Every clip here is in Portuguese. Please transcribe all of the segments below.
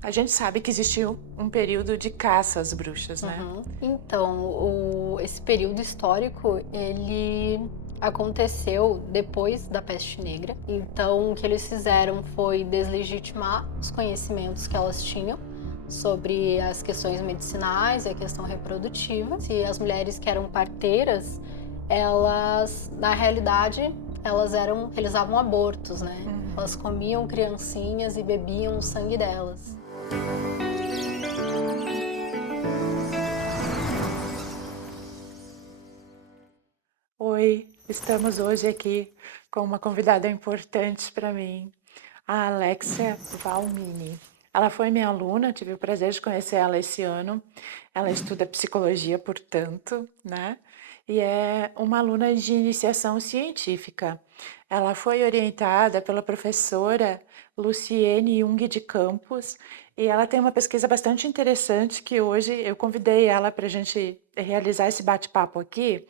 A gente sabe que existiu um período de caça às bruxas, né? Então, esse período histórico, ele aconteceu depois da Peste Negra. Então, o que eles fizeram foi deslegitimar os conhecimentos que elas tinham sobre as questões medicinais e a questão reprodutiva. Se as mulheres que eram parteiras, elas, na realidade, realizavam abortos, né? Elas comiam criancinhas e bebiam o sangue delas. Oi, estamos hoje aqui com uma convidada importante para mim, a Alexia Valmini. Ela foi minha aluna, tive o prazer de conhecer ela esse ano. Ela estuda psicologia, portanto, né? E é uma aluna de iniciação científica. Ela foi orientada pela professora Luciene Jung de Campos e ela tem uma pesquisa bastante interessante que hoje eu convidei ela para a gente realizar esse bate-papo aqui,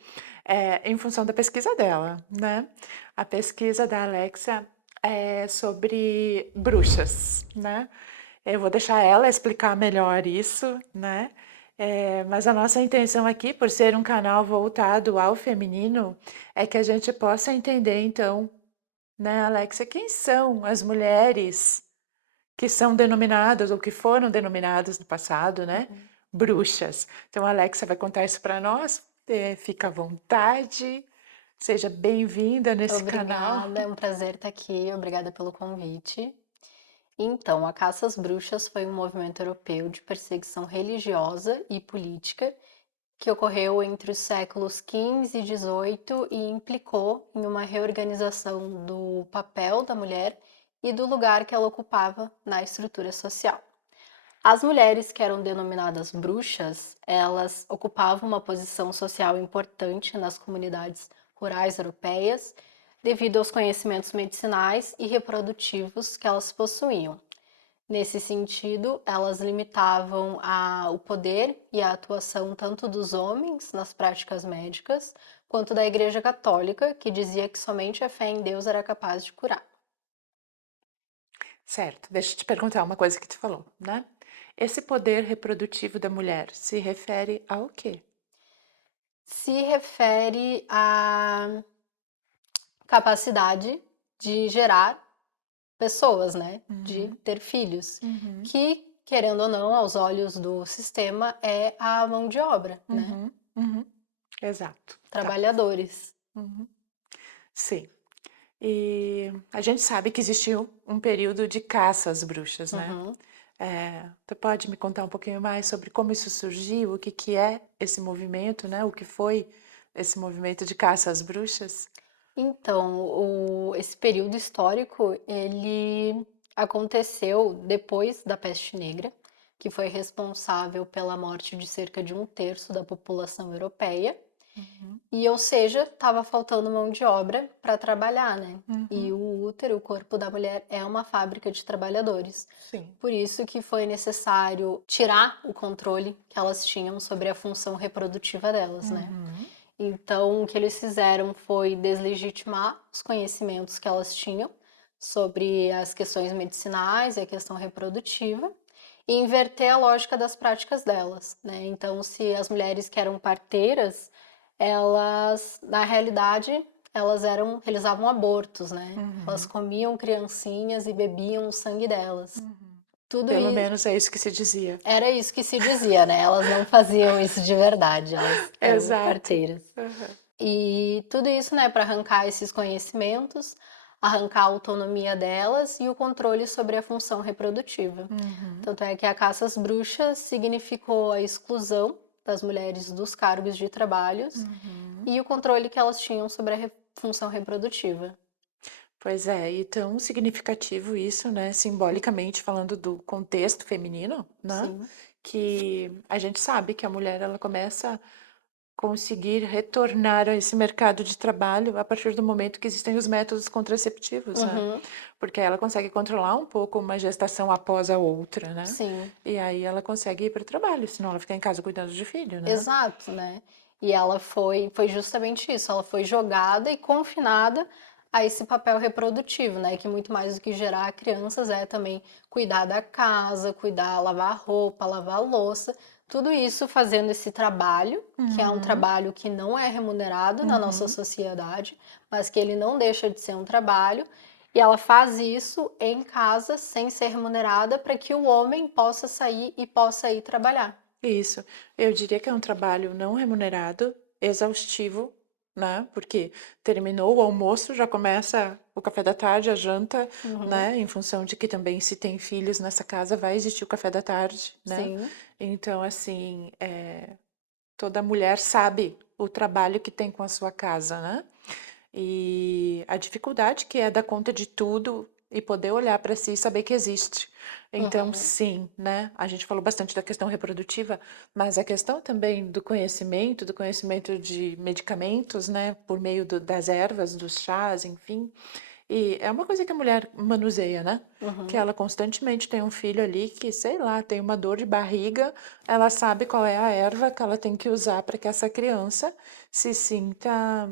em função da pesquisa dela, né? A pesquisa da Alexia é sobre bruxas, né? Eu vou deixar ela explicar melhor isso, né? Mas a nossa intenção aqui, por ser um canal voltado ao feminino, é que a gente possa entender, então, né, Alexia, quem são as mulheres que são denominadas ou que foram denominadas no passado, né, bruxas. Então, a Alexia vai contar isso para nós. Fica à vontade, seja bem-vinda nesse canal. Obrigada, é um prazer estar aqui, obrigada pelo convite. Então, a caça às bruxas foi um movimento europeu de perseguição religiosa e política que ocorreu entre os séculos XV e XVIII e implicou em uma reorganização do papel da mulher e do lugar que ela ocupava na estrutura social. As mulheres que eram denominadas bruxas, elas ocupavam uma posição social importante nas comunidades rurais europeias, devido aos conhecimentos medicinais e reprodutivos que elas possuíam. Nesse sentido, elas limitavam o poder e a atuação tanto dos homens nas práticas médicas, quanto da Igreja Católica, que dizia que somente a fé em Deus era capaz de curar. Certo, deixa eu te perguntar uma coisa que tu falou, né? Esse poder reprodutivo da mulher se refere ao quê? Se refere à capacidade de gerar pessoas, né, de Uhum, ter filhos, uhum, que, querendo ou não, aos olhos do sistema, é a mão de obra, né, uhum, uhum. Exato, tá. trabalhadores. Uhum. Sim. E a gente sabe que existiu um período de caça às bruxas, né? Uhum. Tu pode me contar um pouquinho mais sobre como isso surgiu, o que que é esse movimento, né? O que foi esse movimento de caça às bruxas? Então, esse período histórico, ele aconteceu depois da Peste Negra, que foi responsável pela morte de cerca de um terço da população europeia. Uhum, E, ou seja, estava faltando mão de obra para trabalhar, né? E uhum, o útero, o corpo da mulher, é uma fábrica de trabalhadores. sim. Por isso que foi necessário tirar o controle que elas tinham sobre a função reprodutiva delas, né? Uhum, Então, o que eles fizeram foi deslegitimar os conhecimentos que elas tinham sobre as questões medicinais e a questão reprodutiva e inverter a lógica das práticas delas, né? Então, se as mulheres que eram parteiras, elas, na realidade, realizavam abortos, né? Elas uhum, comiam criancinhas e bebiam o sangue delas. uhum. Tudo Pelo isso menos é isso que se dizia. era isso que se dizia, né? Elas não faziam isso de verdade, elas eram Exato. parteiras. Uhum, E tudo isso, né, para arrancar esses conhecimentos, arrancar a autonomia delas e o controle sobre a função reprodutiva. uhum, Tanto é que a caça às bruxas significou a exclusão das mulheres dos cargos de trabalhos uhum. e o controle que elas tinham sobre a função reprodutiva. Pois é, e tão significativo isso, né, simbolicamente falando do contexto feminino, né, Sim. que a gente sabe que a mulher ela começa a conseguir retornar a esse mercado de trabalho a partir do momento que existem os métodos contraceptivos, né, Uhum. porque ela consegue controlar um pouco uma gestação após a outra, né, Sim. e aí ela consegue ir para o trabalho, senão ela fica em casa cuidando de filho, né. Exato, né. E ela foi justamente isso, ela foi jogada e confinada a esse papel reprodutivo, né, que muito mais do que gerar crianças é também cuidar da casa, cuidar, lavar a roupa, lavar a louça, tudo isso fazendo esse trabalho, que é um Uhum, trabalho que não é remunerado na nossa uhum. sociedade, mas que ele não deixa de ser um trabalho, e ela faz isso em casa sem ser remunerada para que o homem possa sair e possa ir trabalhar. Isso. Eu diria que é um trabalho não remunerado, exaustivo, né? Porque terminou o almoço, já começa o café da tarde, a janta, Uhum, né? Em função de que também se tem filhos nessa casa, vai existir o café da tarde, né? sim, Então, assim, toda mulher sabe o trabalho que tem com a sua casa, né? E a dificuldade que é dar conta de tudo e poder olhar para si e saber que existe. Então, uhum, sim, né? A gente falou bastante da questão reprodutiva, mas a questão também do conhecimento de medicamentos, né? Por meio das ervas, dos chás, enfim. E é uma coisa que a mulher manuseia, né? Que uhum, ela constantemente tem um filho ali que, sei lá, tem uma dor de barriga, ela sabe qual é a erva que ela tem que usar para que essa criança se sinta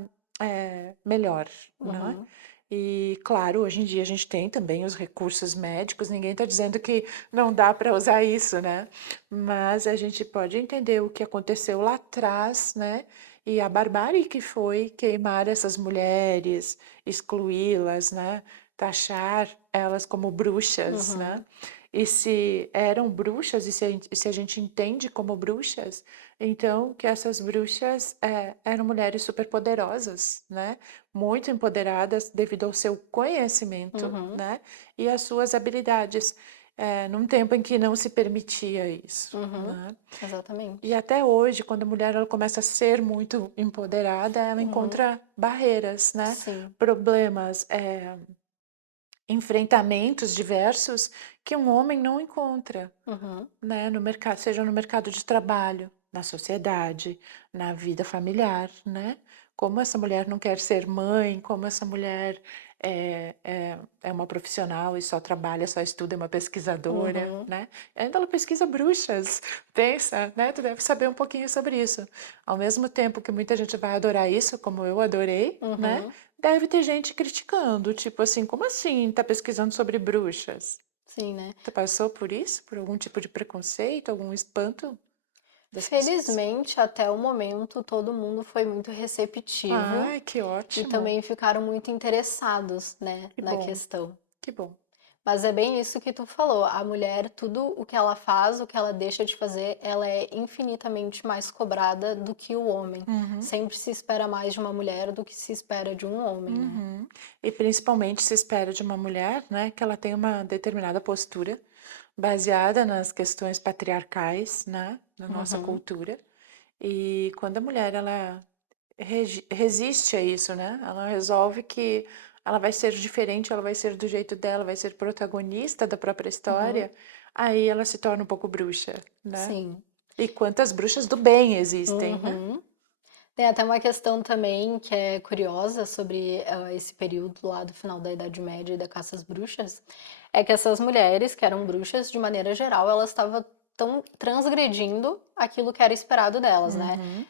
melhor, né? uhum, E claro, hoje em dia a gente tem também os recursos médicos, ninguém está dizendo que não dá para usar isso, né? Mas a gente pode entender o que aconteceu lá atrás, né? E a barbárie que foi queimar essas mulheres, excluí-las, né? Taxar elas como bruxas, né? uhum, E se eram bruxas, e se a gente entende como bruxas, então que essas bruxas eram mulheres superpoderosas, né? Muito empoderadas devido ao seu conhecimento, uhum, né? E às suas habilidades, num tempo em que não se permitia isso, uhum, né? E exatamente. até hoje, quando a mulher ela começa a ser muito empoderada, ela Uhum, encontra barreiras, né? sim, Problemas, enfrentamentos diversos que um homem não encontra, uhum, né? No mercado, seja no mercado de trabalho, na sociedade, na vida familiar, né? Como essa mulher não quer ser mãe, como essa mulher é uma profissional e só trabalha, só estuda, é uma pesquisadora, uhum, né? Ainda ela pesquisa bruxas, pensa, né? Tu deve saber um pouquinho sobre isso. Ao mesmo tempo que muita gente vai adorar isso, como eu adorei, né? uhum, Deve ter gente criticando, tipo assim, como assim tá pesquisando sobre bruxas? sim, né. Tu passou por isso? Por algum tipo de preconceito, algum espanto das pessoas? Felizmente, até o momento, todo mundo foi muito receptivo Ai, que e ótimo. também ficaram muito interessados, né, Que na bom, questão. que bom. Mas é bem isso que tu falou, a mulher, tudo o que ela faz, o que ela deixa de fazer, ela é infinitamente mais cobrada do que o homem. Uhum, Sempre se espera mais de uma mulher do que se espera de um homem, né. uhum. E principalmente se espera de uma mulher, né, que ela tenha uma determinada postura baseada nas questões patriarcais, né, da nossa Uhum, cultura. E quando a mulher ela resiste a isso, né? Ela resolve que ela vai ser diferente, ela vai ser do jeito dela, vai ser protagonista da própria uhum, história, aí ela se torna um pouco bruxa, né? sim. E quantas bruxas do bem existem, né? Uhum. Tem até uma questão também que é curiosa sobre, esse período lá do final da Idade Média e da caça às bruxas, é que essas mulheres que eram bruxas, de maneira geral, elas estavam tão transgredindo aquilo que era esperado delas, né. Uhum,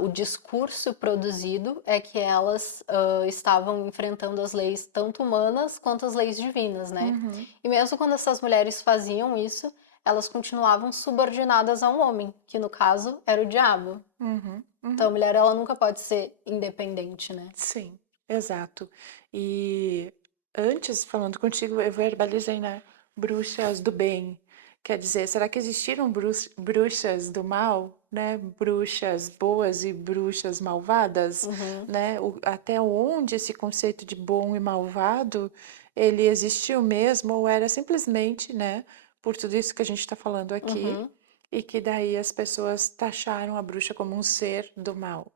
O discurso produzido é que elas, estavam enfrentando as leis tanto humanas quanto as leis divinas, né. uhum, E mesmo quando essas mulheres faziam isso, elas continuavam subordinadas a um homem, que no caso era o diabo. uhum, Então a uhum. mulher ela nunca pode ser independente, né. Sim, exato. E antes, falando contigo, eu verbalizei, né? Bruxas do bem. Quer dizer, será que existiram bruxas do mal, né? Bruxas boas e bruxas malvadas, Uhum, né? Até onde esse conceito de bom e malvado, ele existiu mesmo ou era simplesmente, né? Por tudo isso que a gente está falando aqui, uhum, e que daí as pessoas taxaram a bruxa como um ser do mal,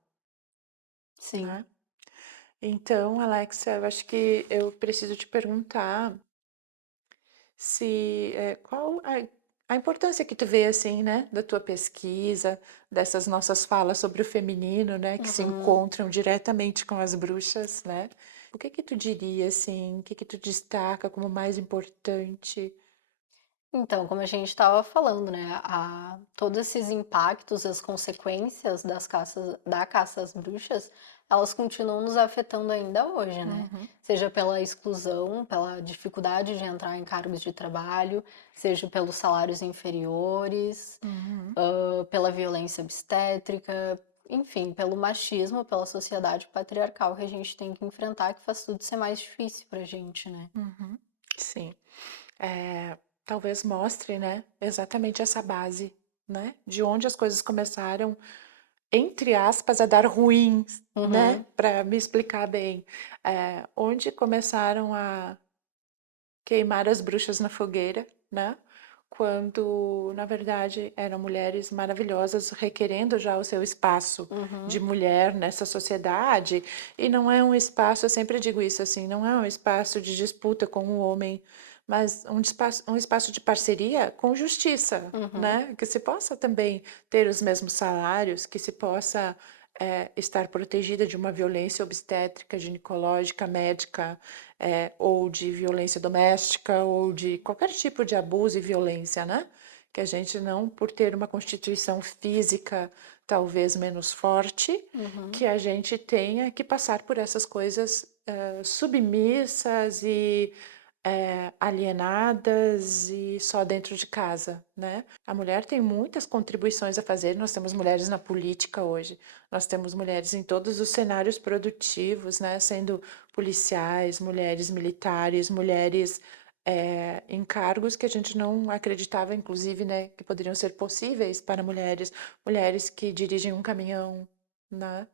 sim. né? Então, Alexa, eu acho que eu preciso te perguntar se qual a importância que tu vê assim, né, da tua pesquisa, dessas nossas falas sobre o feminino, né, que se Uhum. encontram diretamente com as bruxas, né? O que que tu diria assim? O que que tu destaca como mais importante? Então, como a gente estava falando, né, todos esses impactos, as consequências da caça às bruxas, elas continuam nos afetando ainda hoje, né. Uhum, Seja pela exclusão, pela dificuldade de entrar em cargos de trabalho, seja pelos salários inferiores, uhum. pela violência obstétrica, enfim, pelo machismo, pela sociedade patriarcal que a gente tem que enfrentar, que faz tudo ser mais difícil pra gente, né. Uhum. Sim. Talvez mostre, né, exatamente essa base, né, de onde as coisas começaram, entre aspas, a dar ruins, né, Uhum, para me explicar bem. Onde começaram a queimar as bruxas na fogueira, né, quando na verdade eram mulheres maravilhosas requerendo já o seu espaço de uhum, mulher nessa sociedade, e não é um espaço, eu sempre digo isso assim, não é um espaço de disputa com o homem, mas um espaço de parceria com justiça, uhum, né, que se possa também ter os mesmos salários, que se possa, estar protegida de uma violência obstétrica, ginecológica, médica, ou de violência doméstica, ou de qualquer tipo de abuso e violência, né? Que a gente não, por ter uma constituição física talvez menos forte, uhum. que a gente tenha que passar por essas coisas submissas e alienadas e só dentro de casa, né? A mulher tem muitas contribuições a fazer. Nós temos mulheres na política hoje, nós temos mulheres em todos os cenários produtivos, né? Sendo policiais, mulheres militares, mulheres em cargos que a gente não acreditava, inclusive, né, que poderiam ser possíveis para mulheres, mulheres que dirigem um caminhão, né?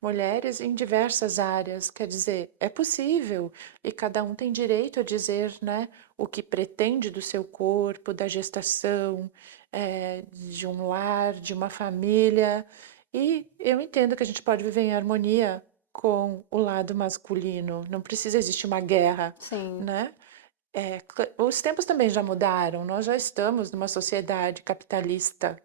Mulheres em diversas áreas, quer dizer, é possível e cada um tem direito a dizer, né, o que pretende do seu corpo, da gestação, de um lar, de uma família. E eu entendo que a gente pode viver em harmonia com o lado masculino, não precisa existir uma guerra, Sim, né? Os tempos também já mudaram, nós já estamos numa sociedade capitalista,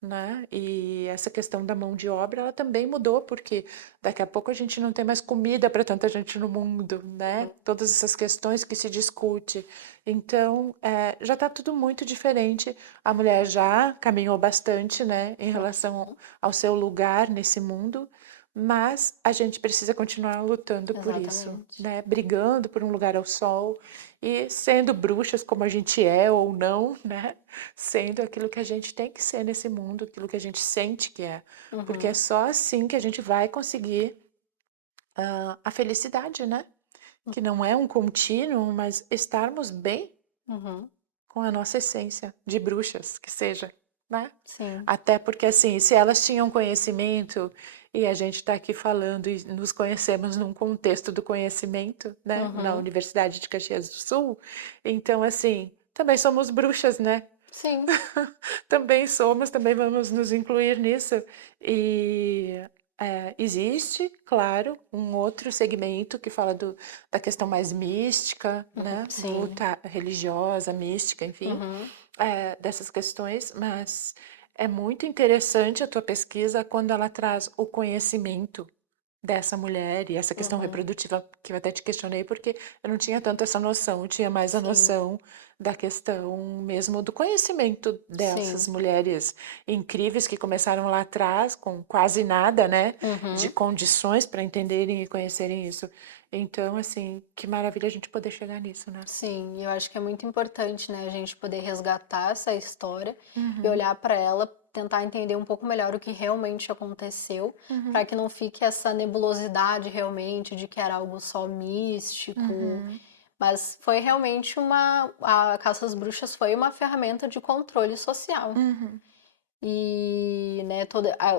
né? E essa questão da mão de obra, ela também mudou, porque daqui a pouco a gente não tem mais comida para tanta gente no mundo, né? uhum, Todas essas questões que se discute. Então, já está tudo muito diferente. A mulher já caminhou bastante, né, em relação uhum, ao seu lugar nesse mundo, mas a gente precisa continuar lutando por isso, exatamente. né? Brigando por um lugar ao sol e sendo bruxas como a gente é ou não, né? Sendo aquilo que a gente tem que ser nesse mundo, aquilo que a gente sente que é, porque é Uhum, só assim que a gente vai conseguir a felicidade, né? Que não é um contínuo, mas estarmos bem uhum, com a nossa essência de bruxas, que seja, né? sim, Até porque, assim, se elas tinham conhecimento e a gente está aqui falando e nos conhecemos num contexto do conhecimento, né? Na uhum, Universidade de Caxias do Sul, então, assim, também somos bruxas, né? sim, Também somos, também vamos nos incluir nisso. E existe, claro, um outro segmento que fala da questão mais mística, uhum, né? sim, Luta religiosa, mística, enfim, uhum, dessas questões, mas é muito interessante a tua pesquisa quando ela traz o conhecimento dessa mulher e essa questão uhum, reprodutiva que eu até te questionei, porque eu não tinha tanto essa noção, eu tinha mais a sim, noção da questão mesmo do conhecimento dessas sim, mulheres incríveis que começaram lá atrás com quase nada, né, de uhum, condições para entenderem e conhecerem isso. Então, assim, que maravilha a gente poder chegar nisso, né? sim. E eu acho que é muito importante, né, a gente poder resgatar essa história e Uhum, olhar para ela, tentar entender um pouco melhor o que realmente aconteceu, para uhum, que não fique essa nebulosidade realmente de que era algo só místico. uhum, Mas foi realmente a caça às bruxas foi uma ferramenta de controle social. uhum, E, né,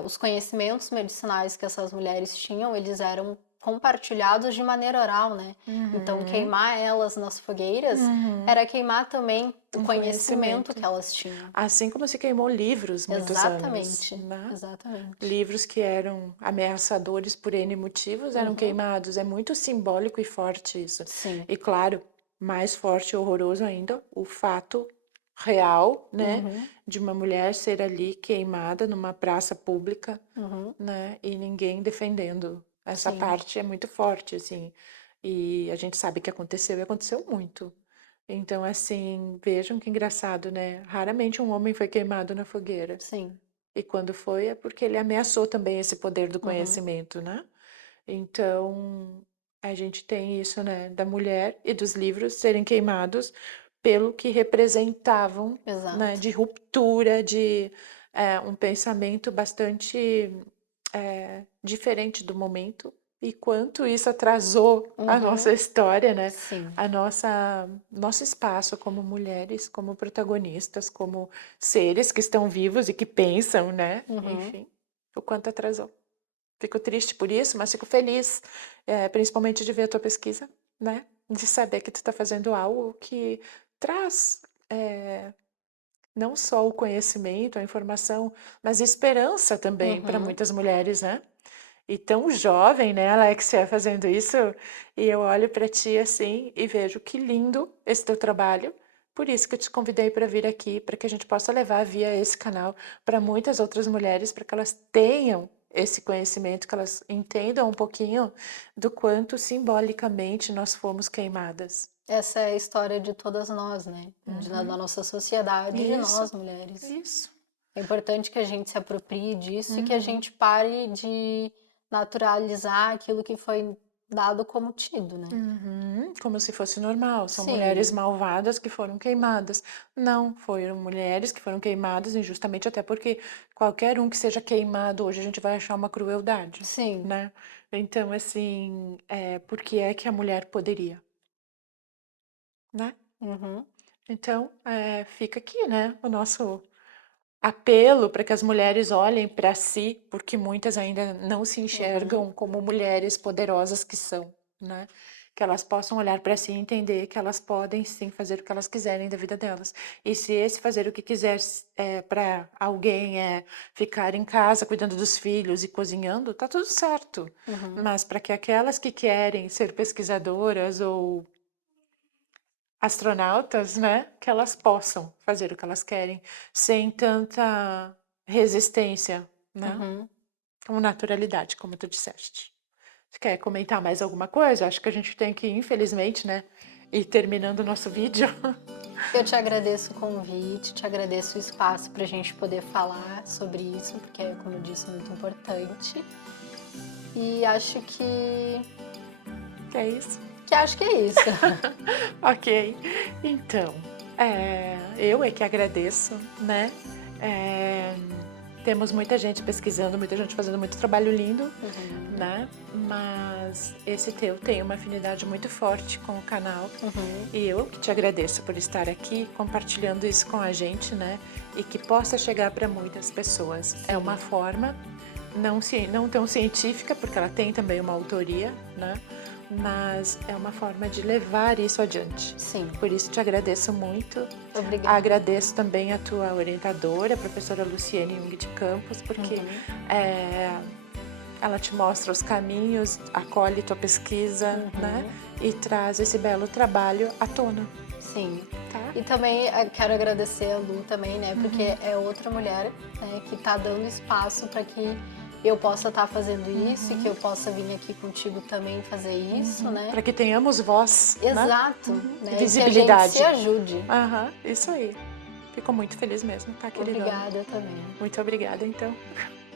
os conhecimentos medicinais que essas mulheres tinham, eles eram compartilhados de maneira oral, né. Então uhum, queimar elas nas fogueiras uhum. era queimar também o Um conhecimento que conhecimento. elas tinham. Assim como se queimou livros muitos anos, Exatamente, né? exatamente. Livros que eram ameaçadores por N motivos eram Uhum. queimados. É muito simbólico e forte isso. Sim. E claro, mais forte e horroroso ainda, o fato real, né, Uhum, de uma mulher ser ali queimada numa praça pública, uhum. né, e ninguém defendendo. Essa Sim, parte é muito forte, assim. E a gente sabe que aconteceu e aconteceu muito. Então, assim, vejam que engraçado, né? Raramente um homem foi queimado na fogueira. sim. E quando foi, é porque ele ameaçou também esse poder do Uhum. conhecimento, né? Então, a gente tem isso, né, da mulher e dos livros serem queimados pelo que representavam, né, Exato. de ruptura, de um pensamento bastante diferente do momento, e quanto isso atrasou a nossa Uhum. história, né? Sim. A nosso espaço como mulheres, como protagonistas, como seres que estão vivos e que pensam, né? Uhum. Enfim, o quanto atrasou. Fico triste por isso, mas fico feliz, principalmente de ver a tua pesquisa, né? De saber que tu está fazendo algo que traz não só o conhecimento, a informação, mas esperança também para Uhum. muitas mulheres, né? E tão jovem, né, Alexia, fazendo isso, e eu olho para ti assim e vejo que lindo esse teu trabalho. Por isso que eu te convidei para vir aqui, para que a gente possa levar via esse canal para muitas outras mulheres, para que elas tenham esse conhecimento, que elas entendam um pouquinho do quanto simbolicamente nós fomos queimadas. Essa é a história de todas nós, né? Da Uhum. nossa sociedade, de Isso, nós mulheres. isso. É importante que a gente se aproprie disso e que a Uhum. gente pare de naturalizar aquilo que foi dado como tido, né? Uhum, como se fosse normal, são mulheres Sim, malvadas que foram queimadas. Não, foram mulheres que foram queimadas injustamente, até porque qualquer um que seja queimado hoje a gente vai achar uma crueldade, sim. né? Então, assim, por que é que a mulher poderia, né? Uhum, Então, fica aqui, né, o nosso apelo para que as mulheres olhem para si, porque muitas ainda não se uhum. enxergam como mulheres poderosas que são, né? Que elas possam olhar para si e entender que elas podem sim fazer o que elas quiserem da vida delas. E se esse fazer o que quiser para alguém é ficar em casa cuidando dos filhos e cozinhando, tá tudo certo. Uhum. Mas para que aquelas que querem ser pesquisadoras ou astronautas, né, que elas possam fazer o que elas querem sem tanta resistência, né, Uhum. com naturalidade, como tu disseste. Você quer comentar mais alguma coisa? Acho que a gente tem que, infelizmente, né, ir terminando o nosso vídeo. Eu te agradeço o convite, te agradeço o espaço para a gente poder falar sobre isso, porque é, como eu disse, muito importante. E acho Que é isso? que acho que é isso. Ok. Então, eu é que agradeço, né? É, temos muita gente pesquisando, muita gente fazendo muito trabalho lindo, Uhum, né? Mas esse teu tem uma afinidade muito forte com o canal. uhum, E eu que te agradeço por estar aqui compartilhando isso com a gente, né? E que possa chegar para muitas pessoas. É uma sim, forma não tão científica, porque ela tem também uma autoria, né? Mas é uma forma de levar isso adiante. sim. Por isso te agradeço muito. Obrigada. Agradeço também a tua orientadora, a professora Luciene Jung de Campos, porque Uhum, é, ela te mostra os caminhos, acolhe tua pesquisa, né? uhum, E traz esse belo trabalho à tona, sim. tá? E também quero agradecer a Lu também, né? Porque Uhum, é outra mulher, né, que tá dando espaço para que eu possa estar fazendo isso e que uhum, eu possa vir aqui contigo também fazer isso, uhum. né? Para que tenhamos voz, né? Exato, Uhum. né? E que a gente se Visibilidade. ajude. Aham, isso aí. Fico muito feliz mesmo, tá, queridona? Obrigada também. Muito obrigada, então.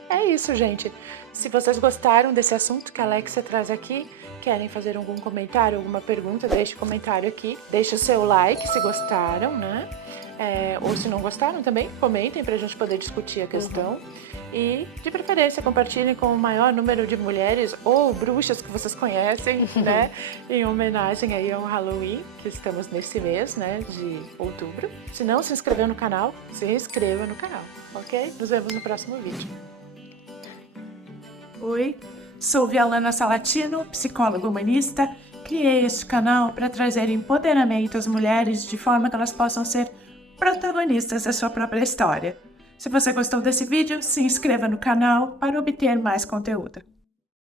É isso, gente. Se vocês gostaram desse assunto que a Alexia traz aqui, querem fazer algum comentário, alguma pergunta, deixe comentário aqui. Deixe o seu like se gostaram, né? Ou se não gostaram também, comentem para a gente poder discutir a Uhum. questão. E, de preferência, compartilhem com o maior número de mulheres ou bruxas que vocês conhecem, né? Em homenagem aí ao Halloween, que estamos nesse mês, né? De outubro. Se não se inscreveu no canal, se inscreva no canal, ok? Nos vemos no próximo vídeo. Oi, sou Vialana Salatino, psicóloga humanista. Criei este canal para trazer empoderamento às mulheres de forma que elas possam ser protagonistas da sua própria história. Se você gostou desse vídeo, se inscreva no canal para obter mais conteúdo.